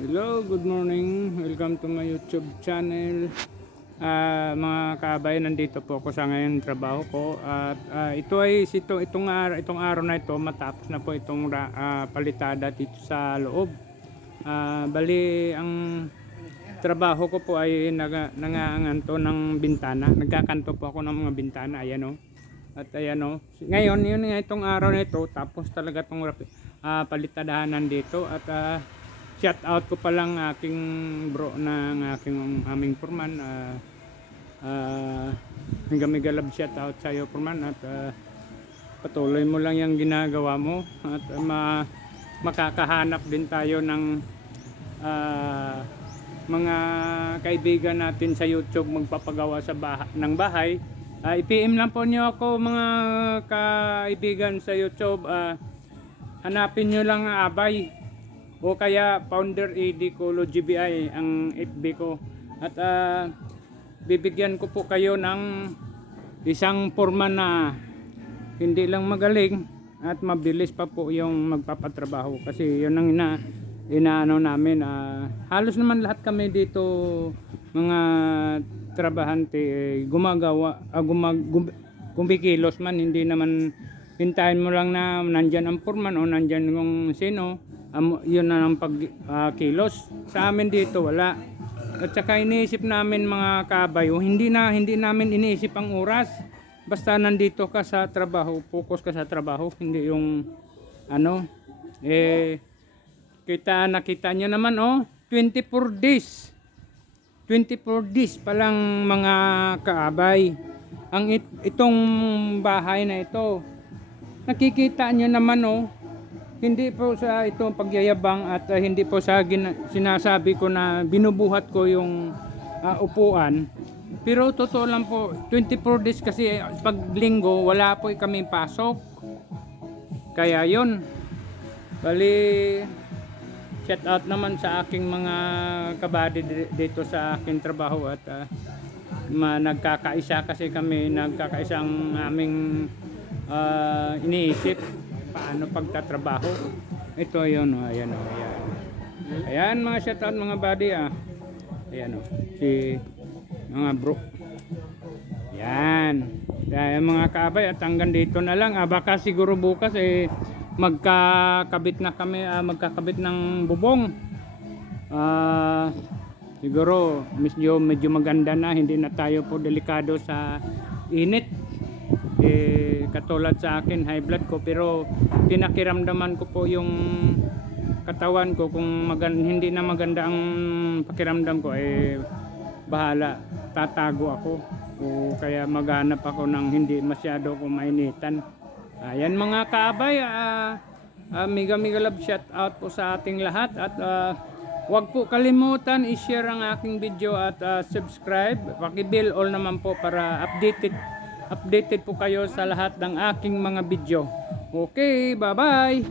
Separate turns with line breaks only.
Hello, good morning. Welcome to my YouTube channel. Ah, mga kabay, nandito po ako sa ngayon trabaho ko at ah, ito ay ito itong araw itong araw na ito matapos na po itong ah, palitada dito sa loob. Ah, bali ang trabaho ko po ay naga, nanganganto ng bintana. Nagkakanto po ako ng mga bintana, ayan oh. At ayan oh. Ngayon, yun nga itong araw na ito tapos talaga itong ah, palitadahanan dito at ah, shout out ko pa lang aking bro ng aking aming forman uh, uh, hanggang may galab shout out sa iyo forman at ah, patuloy mo lang yung ginagawa mo at ah, ma makakahanap din tayo ng ah, mga kaibigan natin sa YouTube magpapagawa sa baha- ng bahay. Ah, i-PM lang po niyo ako mga kaibigan sa YouTube. Ah, hanapin nyo lang ang abay o kaya founder AD Colo GBI ang FB ko. At ah, bibigyan ko po kayo ng isang forma na hindi lang magaling at mabilis pa po yung magpapatrabaho. Kasi yun ang ina inaano namin ah, halos naman lahat kami dito mga trabahante eh, gumagawa ah, gumag, gum- kumikilos man. Hindi naman hintayin mo lang na nandyan ang foreman o nandyan yung sino am, yun na ang pagkilos sa amin dito wala. At saka iniisip namin mga kabayo hindi na hindi namin iniisip ang oras. Basta nandito ka sa trabaho focus ka sa trabaho hindi yung ano eh kita nakita nyo naman oh 24 days. 24 days pa lang mga kaabay. Ang it- itong bahay na ito nakikita nyo naman oh hindi po sa ito pagyayabang at uh, hindi po sa sinasabi ko na binubuhat ko yung uh, upuan. Pero totoo lang po 24 days kasi eh, pag linggo wala po kami pasok. Kaya yon bali shout out naman sa aking mga kabady di- dito sa aking trabaho at ah, ma nagkakaisa kasi kami nagkakaisang aming ah, iniisip paano pagtatrabaho. Ito yun oh, ayan oh, ayan. Ayan mga shout out mga buddy ah. Ayan oh si mga bro. Yan kaya mga kabay at hanggang dito na lang. Ah, baka siguro bukas eh magkakabit na kami ah, magkakabit ng bubong. Ah siguro medyo, medyo maganda na hindi na tayo po delikado sa init. Eh, katulad sa akin high blood ko pero pinakiramdaman ko po yung katawan ko. Kung magan hindi na maganda ang pakiramdam ko eh bahala. Tatago ako. O kaya maghanap ako ng hindi masyado ko mainitan. Ayan mga kaabay ah ah, mega mega love shout out po sa ating lahat. At ah, Huwag po kalimutan i-share ang aking video at ah, subscribe. Paki-bell all naman po para updated updated po kayo sa lahat ng aking mga video. Okay, bye-bye.